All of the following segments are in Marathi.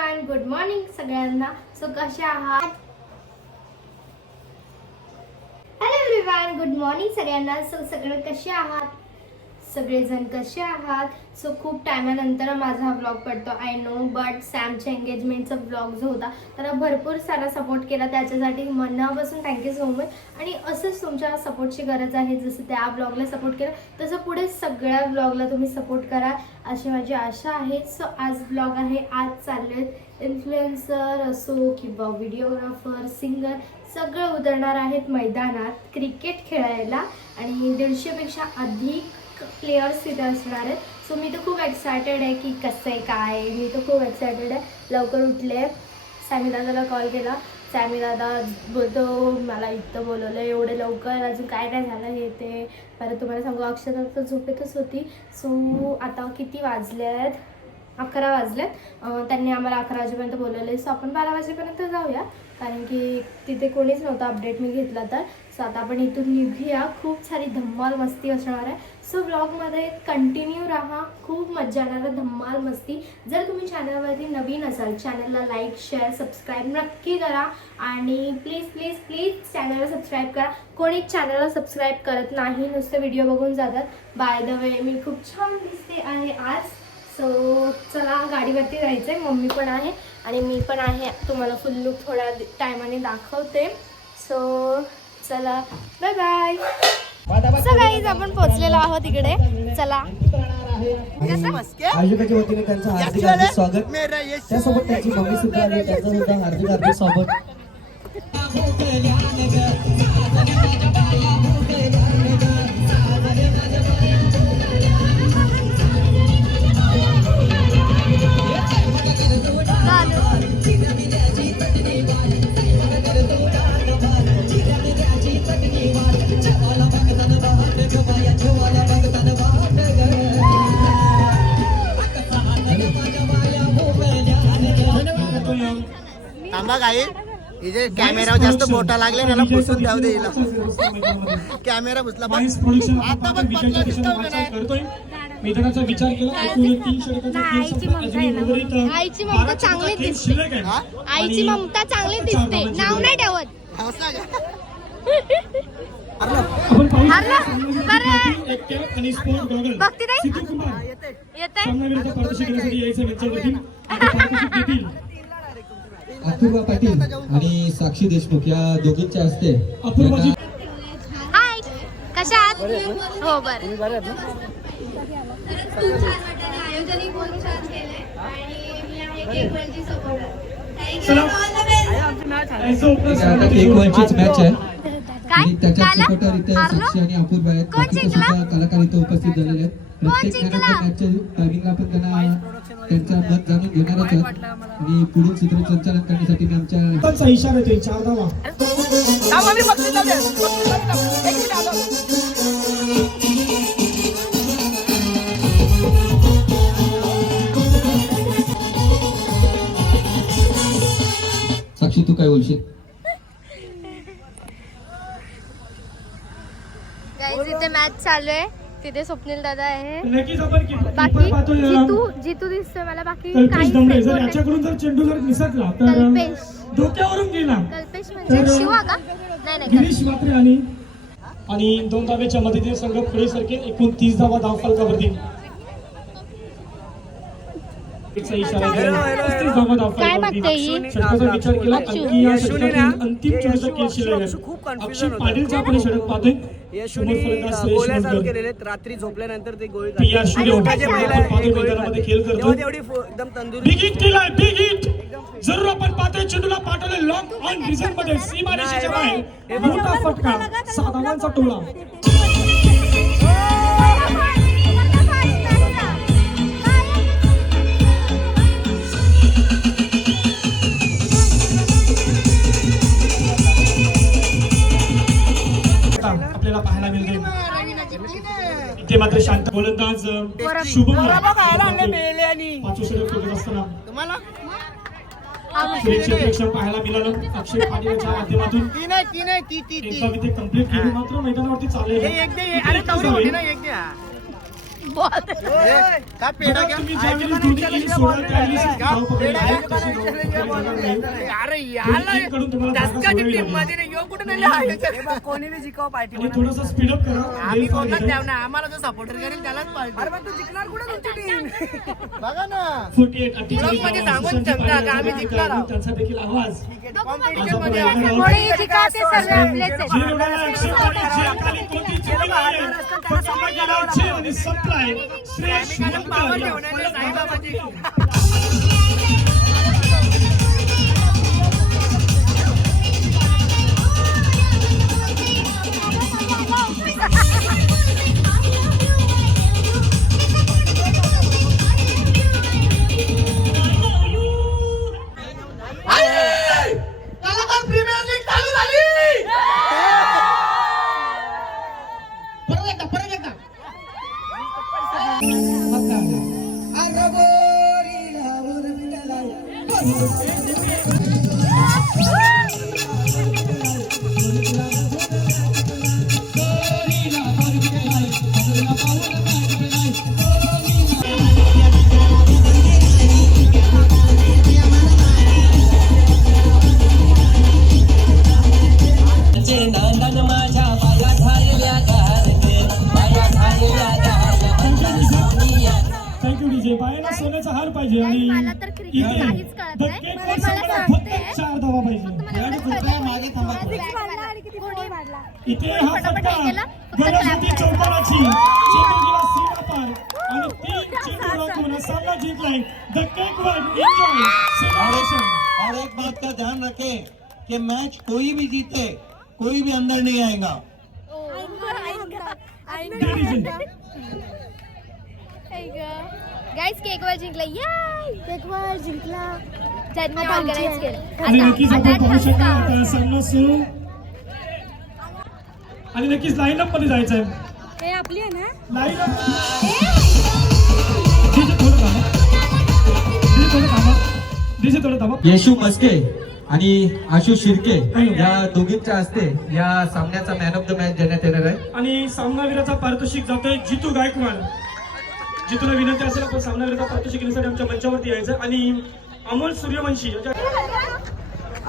एव्हरीवन, गुड मॉर्निंग सगळ्यांना. सो कसे आहात? हॅलो एव्हरीवन, गुड मॉर्निंग सगळ्यांना. सो सगळे कसे आहात? सगळेजण कसे आहात? सो खूप टायमानंतर माझा हा व्लॉग पडतो, आय नो, बट सॅमच्या एंगेजमेंटचा व्लॉग जो होता त्याला भरपूर सारा सपोर्ट केला, त्याच्यासाठी मनापासून थँक्यू सो मच. आणि असंच तुमच्या सपोर्टची गरज आहे. जसं त्या व्लॉगला सपोर्ट केला तसं पुढे सगळ्या व्लॉगला तुम्ही सपोर्ट करा अशी माझी आशा आहे. सो आज व्लॉग आहे. आज चालले इन्फ्लुएन्सर असो किंवा व्हिडिओग्राफर, सिंगर सगळं उतरणार आहेत मैदानात क्रिकेट खेळायला आणि 150पेक्षा अधिक प्लेयर्स तिथे असणार आहेत. सो मी तर खूप एक्सायटेड आहे की कसं आहे काय. मी तर खूप एक्सायटेड आहे. लवकर उठले, सॅमी दादाला कॉल केला. सॅमी दादा बोलतो मला इथं बोलवलं एवढे लवकर, अजून काय काय झालं हे ते. परत तुम्हाला सांगू, अक्षता तर झोपेतच होती. सो आता किती वाजले आहेत? 11 वाजलेत. त्यांनी आम्हाला 11 वाजेपर्यंत बोलवले. सो आपण 12 वाजेपर्यंत जाऊया, कारण की तिथे कोणीच नव्हतं अपडेट मी घेतला तर. सो आता आपण इथून निघूया. खूप सारी धम्माल मस्ती असणार आहे. सो व्लॉगमध्ये कंटिन्यू राहा, खूप मजा येणार आहे, धम्माल मस्ती. जर तुम्ही चॅनलवरती नवीन असाल, चॅनलला लाईक शेअर सबस्क्राईब नक्की करा. आणि प्लीज प्लीज प्लीज चॅनलला सबस्क्राईब करा. कोणी चॅनलला सबस्क्राईब करत नाही, नुसते व्हिडिओ बघून जातात. बाय द वे मी खूप छान दिसते आहे आज. सो चला, गाडीवरती जायचं आहे. मम्मी पण आहे आणि मी पण आहे. तुम्हाला फुल लुक थोड्या टायमाने दाखवते. सो चला, बाय बाय. सो गाईज, आपण पोहोचलेलो आहोत इकडे. चला. आयोजकाच्या वतीने त्यांचं हार्दिक हार्दिक स्वागत. त्यासोबत त्यांची मम्मी सुद्धा आली, त्यांचं सुद्धा हार्दिक हार्दिक स्वागत. थांबा काही इथे कॅमेरा जास्त मोठा लागले त्याला पुसून द्याव दे. कॅमेरा पुसला आता पण मैदानाचा विचार केला. आईची ममता चांगली दिसते. आईची ममता चांगली दिसते, नाव नाही ठेवत. बघते अपूर्वा पाटील आणि साक्षी देशमुख या दोघींच्या हस्ते. हाय, कशा आहात? हो, बरं. एक वरचीच मॅच आहे आणि त्याच्यात सपोर्टर इथे साक्षी आणि अपूर्वा आहेत. बाकीचे सुद्धा कलाकार इथे उपस्थित झालेले आहेत. प्रत्येक मॅचच्या टायमिंगला आपण त्यांचं मत जाणून घेणार आहोत आणि पुढील सूत्रसंचालन करण्यासाठी मी आमच्या इशारा येतोय 4 धावा. साक्षी, तू काय बोलशील? गाईज, इथे मॅच चालू आहे. तिथे स्वप्नील दादा आहे. नक्कीच आपण बाकी जितू दिसतोय मला. बाकी कल्पेश दमडे, जर याच्याकडून जर चेंडू जर निसटला तर कल्पेश डोक्यावरून गेला. कल्पेश म्हणजे शिवा का? नाही, गिरीश मात्रे आणि 2 धाब्याच्या मदतीने संघ पुढे सरकेल. एकूण 30 धावा धावफलकावरती. काय मागते षटकाचा विचार केला आणखी या षटकातील अंतिम चोरीचा खेळ शिल्लक आहे. अक्षय पाटीलचा आपण षटक पाहतोय. रात्री झोपल्यानंतर ते गोळी मैदानामध्ये खेळ करतो. बिग हिट केलाय, बिग हिट. जरूर आपण पाहतोय चेंडूला पाठवले लॉंग ऑन रिझन मध्ये सीमारेषेच्या बाहेर. मोठा फटका, 7 धावांचा टोला. आपल्याला पाहायला मिळते इथे मात्र शांत गोलंदाज शुभम पाहायला मिळालं. अक्षय पाटीलच्या माध्यमातून कंप्लीट केली. मात्र मैदानावरती चालले तुम्ही ज्यावेळी त्यावेळी 16 त्यावेळी धाव पकडली आहे. तशी धाव पकडली जाणार नाही. दोन्ही टीमकडून तुम्हाला जागा सोडावी लागेल. कोणी बी जिकाव पार्टी आणि थोडंसं स्पीड अप करा. आम्ही बेफाम कोणाच इथे. द्याव ना आम्हाला जो सपोर्टर करेल त्यालाच पाहिजे. अरे पण तू जिंकणार कुठे तुमची टीम? बघा ना 48 48 मध्ये धावा. सांगून सुशांत शकता पाटील का आम्ही यांचा जिंकणार आहोत. त्यांचा देखील आवाज कॉम्पिटिशन आज मध्ये आपण ऐकणार कोणी आहोत. जिंका ते सर्व आपलेच आहेत. जे रोडाला action मध्ये जे खाली कोणती चूक नाहीये. फक्त गेला झेल आणि संपलाय. श्रेयस पावर मुंडकर घेऊन आले साईबाबाची. Thank you DJ. बायाला सोन्याचा हार पाहिजे आणि मला तर क्रिकेट इथे काहीच कळत नाही. धक्के मला कोसळताना सांगते. फक्त 4 धावा पाहिजे. इथे हा फटका गणेशोती चौकाराची चेंडूला सीमा पार आणि 3 चेंडू राखून हा सामना जिंकलाय. द केकवर्ड एन्जॉय सेलिब्रेशन. और एक बात का ध्यान रखें कि मैच कोई भी जीते कोई भी अंदर नहीं आएगा. गाईज केकवर जिंकला. केकवर जिंकला. ज्यांनी ऑर्गनाइज केलं. आणि नक्कीच आपण पाहू आता शकता आता सामना सुरू आणि नक्कीच लाईनअप मध्ये जायचं आहे. हे आपली आहे ना. लाईनअप डीजे थोडं थांबा. डीजे थोडं थांबा. डीजे थोडं थांबा. येशू मस्के आणि आशु शिर्के या दोघींच्या हस्ते या सामन्याचा मॅन ऑफ द मॅच देण्यात येणार आहे. आणि सामनावीराचा पारितोषिक जातोय जितू गायकवाड. जितूला विनंती असेल आपण सामनावीराचा पारितोषिक घेण्यासाठी आमच्या मंचावरती यायचं. आणि अमोल सूर्यवंशी याच्या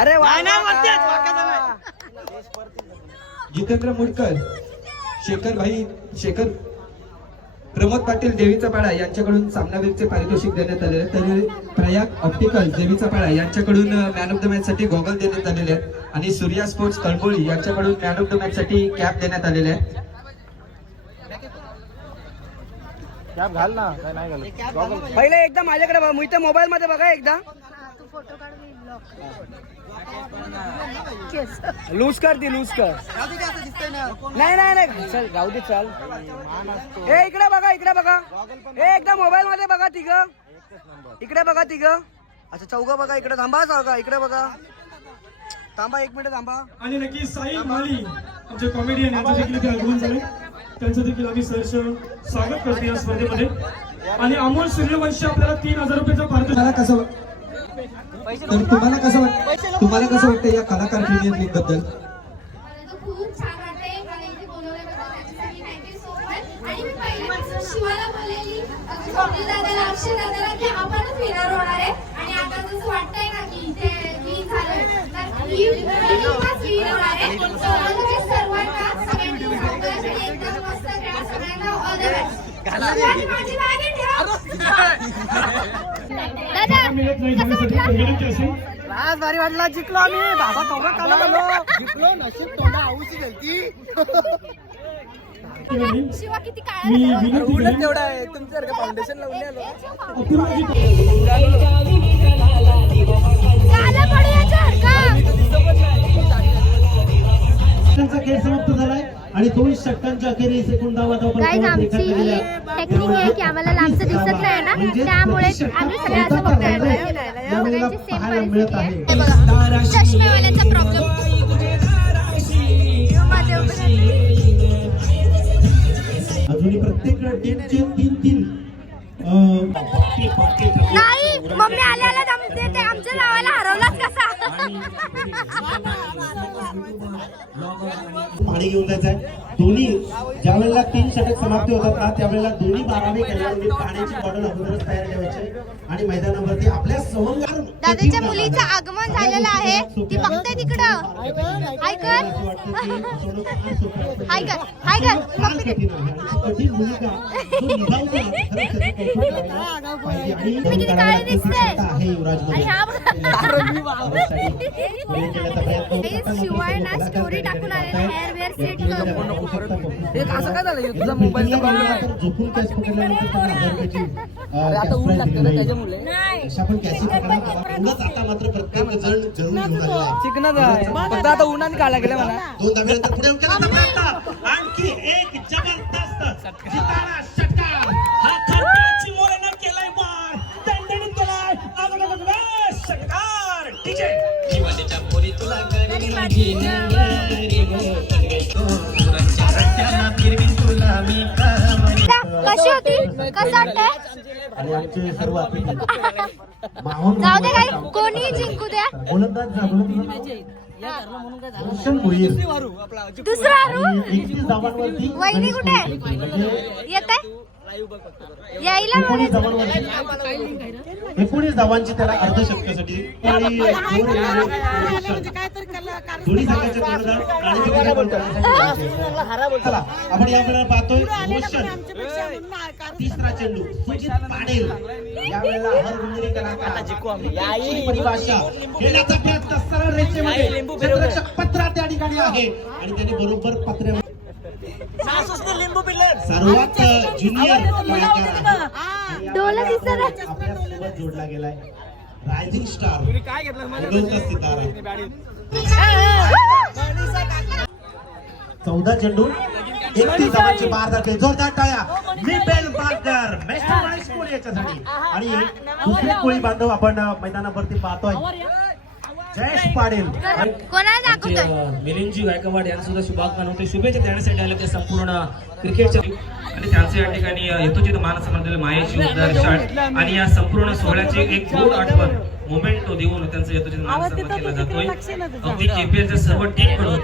अरे वा जितेंद्र मुडकर, शेखर प्रमोद पाटील देवीचा पाडा यांच्याकडून सामनावीरचे पारितोषिक देण्यात आलेले आहे. तर प्रयाग ऑप्टिकल देवीचा पाडा यांच्याकडून मॅन ऑफ द मॅच साठी गॉगल देण्यात आलेले आहेत. आणि सूर्या स्पोर्ट्स कळंबोळी यांच्याकडून मॅन ऑफ द मॅच साठी कॅप देण्यात आलेले आहे. घाल ना काय नाही घालत. पहिले एकदा माझ्याकडे बघा. इथे मोबाईल मध्ये बघा एकदा. लूज कर ती लूज कर. नाही नाही नाही चल जाऊ दे चल. ए इकडे बघा इकडे बघा. ए एकदा मोबाईल मध्ये बघा तिघ. इकडे बघा तिघ. अच्छा चौघ बघा इकडे. थांबा चौघा इकडे बघा. थांबा 1 मिनिट थांबा. आणि नक्की साई माली आमचे कॉमेडियन यांचं देखील इथे आगमन झाले. त्यांचं देखील आम्ही सहर्ष स्वागत करतो या स्पर्धेमध्ये. आणि अमोल सूर्यवंशी आपल्याला 3000 रुपयाचा तुम्हाला पारितोषिक. कसं तर तुम्हाला कसं वाटतं या कलाकार प्रीमियर लीग बद्दल? खूप छान वाटतंय मला इथे बोलवल्याबद्दल त्याच्यासाठी थँक्यू सो मच. आणि मी पहिल्यापासून शिवाला बोललेली स्वप्नील दादाला अक्षय दादाला की आपणच विनर होणार आहे. आणि आता जसं वाटतंय ना की इथे विन झालोय तर ही टीमच विन होणार आहे. म्हणजे सर्वांना सगळ्यांनी आपल्यासाठी एकदम मस्त खेळा. सगळ्यांना ऑल द बेस्ट. माझी मागे ठेवा. मिळत नाही जाण्यासाठी विनंती असेल. आज भारी वाटला. जिंकलो आम्ही. बाबा कवरा काला गेलो. जिंकलो नशीब तोंडा आऊची गेलती. शिवा किती मी काळा विनंती करेन. तेवढा आहे तुमच्यासारखं फाउंडेशन लावून आलो. अपूर्वाजी काला पडू याच्यावर षटकांचा खेळ समाप्त झालाय आणि 2 षटकांच्या अखेरीस एकूण धावा गाईज आमची टेक्निक आहे की आम्हाला लांबचं दिसत नाही ना त्यामुळे आम्ही सगळे असं बघतोय. सगळ्यांची सेम मिळत परिस्थिती आहे. आहे. हे बघा चष्मेवाल्यांचा प्रॉब्लेम. अजूनही प्रत्येक टीमचे 3-3 नाही मम्मी आल्याला दमते ते आमच्या नावाला हरवलाच कसा. पाणी घेऊन जायचं आहे. दोन्ही ज्या वेळेला 3 षटक समाप्ती होतात ना त्यावेळेला दोन्ही 12वे खेळाडूंनी पाण्याची बॉटल अगोदरच तयार ठेवायची आणि मैदानावरती आपल्या सवंगार दादाच्या मुलीचं आगमन झालेलं आहे. ती बघते तिकडं. हाय कर. हाय कर. हाय कर. बघते ती. कठीण भूमिका जो निभावतो ना, खरंच त्याची कौतुक करायला पाहिजे. आणि मी किती काळी दिसते. आहे युवराजमध्ये. आणि ह्या बघा. वेळ केल्याचा प्रयत्न होता. शिवाय ना स्टोरी टाकून आलेला हेअर वेअर सेट करून. असं काय झालं तुझा मोबाईल झोपून कॅश पकडल्यानंतर त्यांना 1000 रुपयाची आता ऊन लागतं ना त्याच्यामुळे अशा पण कॅश पकडण्यात आता मात्र प्रत्येक जण जरूर घेऊन आलेला आहे. चिकनच आहे फक्त आता उन्हाने काढला गेला म्हणा 2 धाब्यानंतर पुढे केला प्रयत्न. आणखी एक जबरदस्त जिताना षटकार. हा खंडाची मोरेनं केलाय मार, दणदणीत केलाय अगोदर षटकार. डीजे कशी होती? कसं वाटतंय? आणि आमचे सर्व अतिथी माहून जाऊ दे काही कोणी जिंकू द्या. गोलंदाज रोशन भोईर दुसरा रू 21 धावांवरती वहिनी कुठे आहे? येत आहे यायला 19 धावांवरती 19 धावांची त्याला अर्धशतकासाठी दोन्ही संघाचे कर्णधार चला आपण या वेळेला पाहतोय रोशन तिसरा चेंडू सुजित पाटील या वेळेला हरगुंजरी कलाकार परिभाषा खेळण्याचा प्रयत्न सरळ रेषेमध्ये क्षेत्ररक्षक पत्रा त्या ठिकाणी आहे आणि त्याने बरोबर पत्र्यावर सर्वात ज्युनियर कलाकार डोला दिसत आपल्यासोबत जोडला गेलाय रायझिंग स्टार उगवता सितारा 14 चेंडू 31 धावांची मार धरते. जोरदार टाळ्या मिबेल बार्कर मेस्टर गणेश कोळी याच्यासाठी आणि दुसरे कोळी बांधव आपण मैदानावरती पाहतोय जयेश पाटील कोणाला दाखवतोय? मिलिंदजी गायकवाड यांना सुद्धा शुभाकांक्षी होते. शुभेच्छा देण्यासाठी आले ते संपूर्ण क्रिकेटच्या आणि त्यांचं या ठिकाणी यथोचित मानसन्मान माहेश उद्धार शाळ आणि या संपूर्ण सोहळ्याची एक गोड आठवण मोमेंटो देऊन त्यांचं यथोचित मानसन्मान केला जातोय. अगदी केपीएलच्या सर्व टीम कडून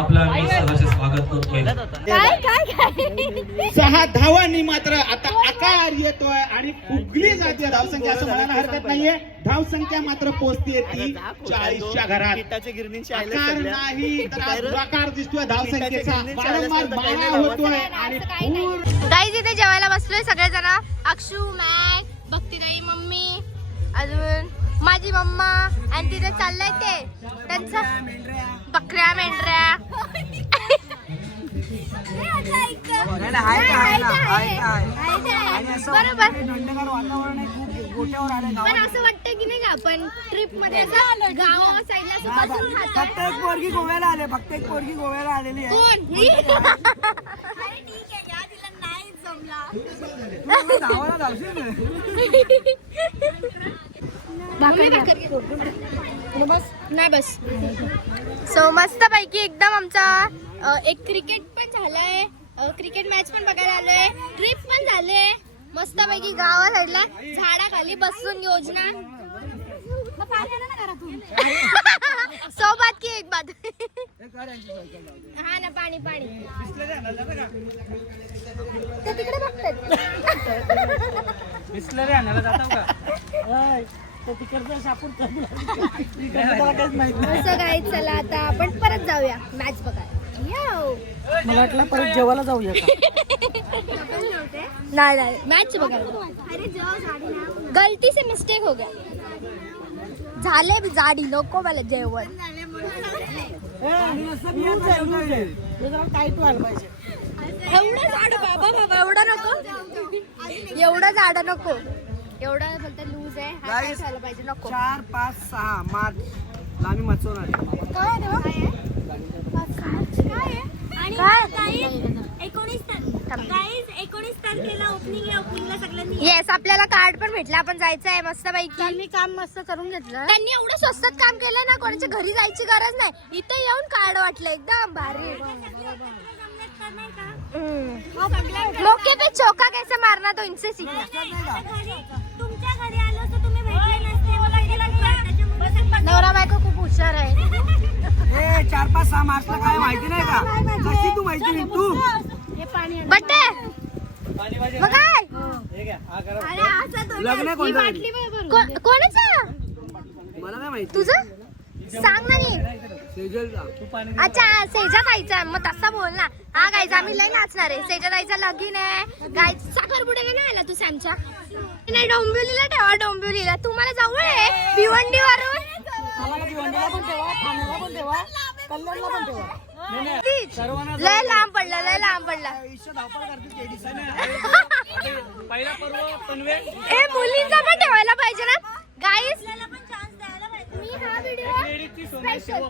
आपला मी सहर्ष स्वागत करतोय. काय काय काय 6 धावांनी मात्र आता आकार येतोय आणि फुगली जाते धावसंख्या असं म्हणायला हरकत नाहीये. धावसंख्या मात्र पोहोचते ती 40च्या घरात. आकार नाही तर आज आकार दिसतोय धावसंख्येचा वारंवार मारा होतोय आणि गाईज इथे जेवायला बसलोय सगळेजण. अक्षू मॅक भक्तीताई मम्मी अजून माझी मम्मा आणि तिथे चाललंय ते त्यांचं बकऱ्या मेंढऱ्या बरोबर. पण असं वाटतं की नाही का आपण ट्रिप मध्ये असं गावा साईडला असं बसून खातो. फक्त एक पोरगी गोव्याला आले फक्त एक पोरगी गोव्याला आलेली आहे कोण? मी? अरे ठीक आहे या तिला नाही जमला. धावायला धावशील ना. नाही बस. सो मस्त पैकी एकदम आमचा एक क्रिकेट पण झालंय, क्रिकेट मॅच पण बघायला आलोय, ट्रिप पण झाले मस्त पैकी गावा साईडला झाडाखाली बसून योजना. सोबत की एक बात. हा ना पाणी पाणी ते तिकडे बघतात. असं काय चला आता आपण परत जाऊया मॅच बघायला. मला वाटलं परत जेवायला जाऊया का? नाही नाही मॅच बघायला. गलती से मिस्टेक हो गया. झाले भी जाडी नको मला जेवण. एवढं झाड बाबा बाबा एवढं नको एवढं झाड नको एवढं बोलतात लूज आहे. हा काय झालं पाहिजे नको. 4, 5, 6 मार्च आम्ही मचवणार काय येस आपल्याला कार्ड पण भेटला. आपण जायचं आहे मस्त पैकी. मी काम मस्त करून घेतलं. त्यांनी एवढं स्वस्तात काम केलं ना कोणाच्या घरी जायची गरज नाही. इथे येऊन कार्ड वाटलं एकदम भारी. मौके पे चौका कैसे मारना तो इनसे सीखना. तुमच्या घरी आलो तर तुम्ही भेटले नसते. नवरा बायको खूप हुशार आहे. 4, 5 6 मार्चला काय माहिती नाही का? कशी तू माहिती नाही तू? बड्डे मग काय लग्न कोणतं? कोणाचं मला काय माहिती. तुझं सांग ना नी. सेजलचा. अच्छा सेजा ताईचा मग तसा बोल ना. हा गाईज आम्ही लय नाचणार आहे. सेजा ताईचा लगीन आहे गाईज. साखरपुड्याला नाही आला तू सॅमच्या? नाही डोंबिवलीला ठेवा. डोंबिवलीला तुम्हाला जवळ आहे भिवंडी वरून. लय लांब पडला लय लांब पडला. ए मुलींचा पण ठेवायला पाहिजे ना गाईज. मी हा व्हिडिओ स्पेशल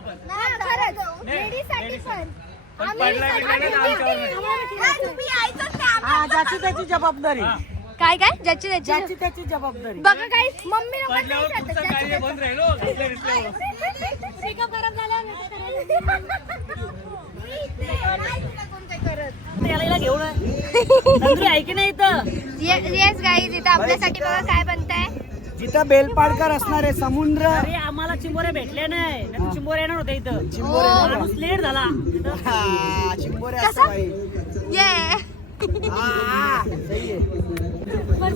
खरंच लेडीजसाठी पण ज्याची त्याची जबाबदारी. काय काय ज्याची ज्याची त्याची जबाबदारी. बघा काय मम्मी ऐक नाही इथं येस गाईज इथं आपल्यासाठी बघा काय बनताय. जिथं बेलपाडकर असणार आहे समुद्र. आम्हाला चिंबोरे भेटले नाही चिंबोरे येणार होते इथं. चिंबोरे लेट झाला. चिंबोरे असं बाई. ये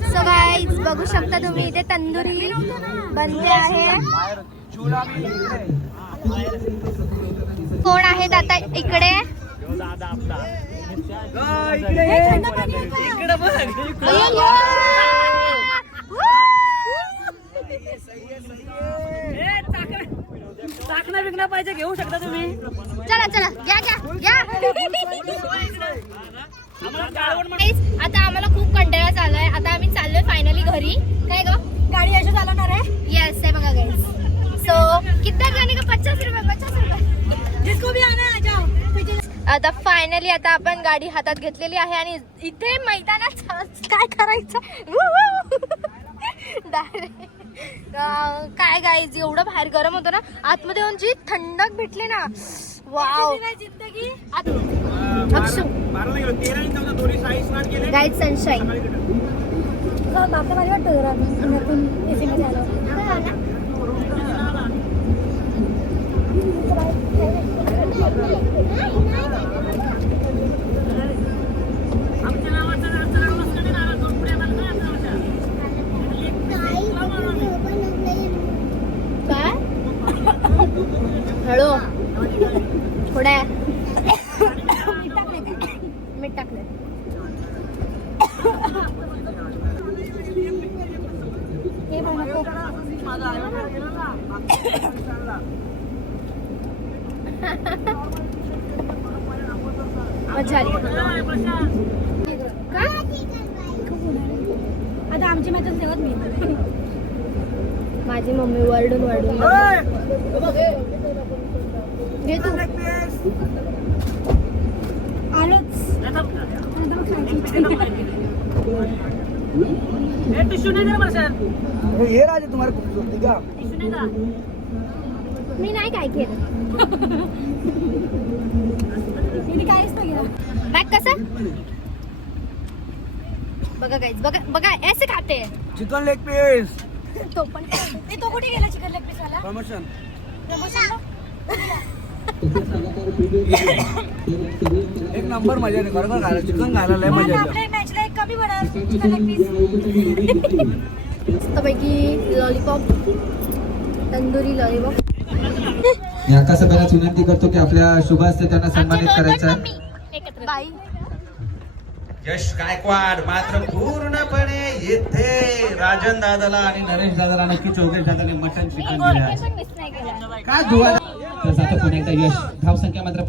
सो गाईज बघू शकता तुम्ही इथे तंदुरी बनते आहे. कोण आहेत आता इकडे? चाकणं विकणं पाहिजे घेऊ शकता तुम्ही. चला चला घ्या घ्या घ्या. आता आम्हाला खूप कंटाळा चाललाय. आता आम्ही चाललोय फायनली घरी. काय ग गाडी अशी चालवणार आहे? येस आहे बघा गाईज. सो कितना जाने का 50 रुपये 50 रुपये जिसको भी आना है जाओ. आता फायनली आता आपण गाडी हातात घेतलेली आहे आणि इथे मैदानात काय करायचं काय गाईज एवढं बाहेर गरम होतं ना. आतमध्ये येऊन जी थंडक भेटली ना. Wow Akshu guide sunshine. बापला भारी वाटतं जरा एसी मध्ये आलो. काय हळू थोड्या मीठ टाकलं. हे बघ नको. मजा आली. आता आमची मॅच ठेवत मी. माझी मम्मी वरडून वरडून घे तू. आलोच. हे राजे तुम्हाला खूप का मी नाही काय केलं. मी काहीच नाही केलं. बॅग कसं बघा गाईज बघा बघा ऐसे खाते. Chicken leg piece. तो पण तो कुठे गेला चिकन लेग पीस वाला? प्रमोशन. एक नंबर मजा नाही खरं खायला. चिकन खायला लय मजा येते. आपल्या मॅचला एक कमी बनव चिकन लेग पीस. मस्तपैकी लॉलीपॉप तंदुरी लॉलीपॉप. मी आकाशभरात विनंती करतो की आपल्या शुभ हस्ते त्यांना सन्मानित करायचं. बाई यश गायकवाड मात्र पूर्णपणे येथे राजन दादाला आणि नरेश दादाला नक्की चौघे दादाने मटन चिकन दिले आहे. मिस नाही केला. काय धुवा. तर जातो पुन्हा एकदा यश. धावसंख्या मात्र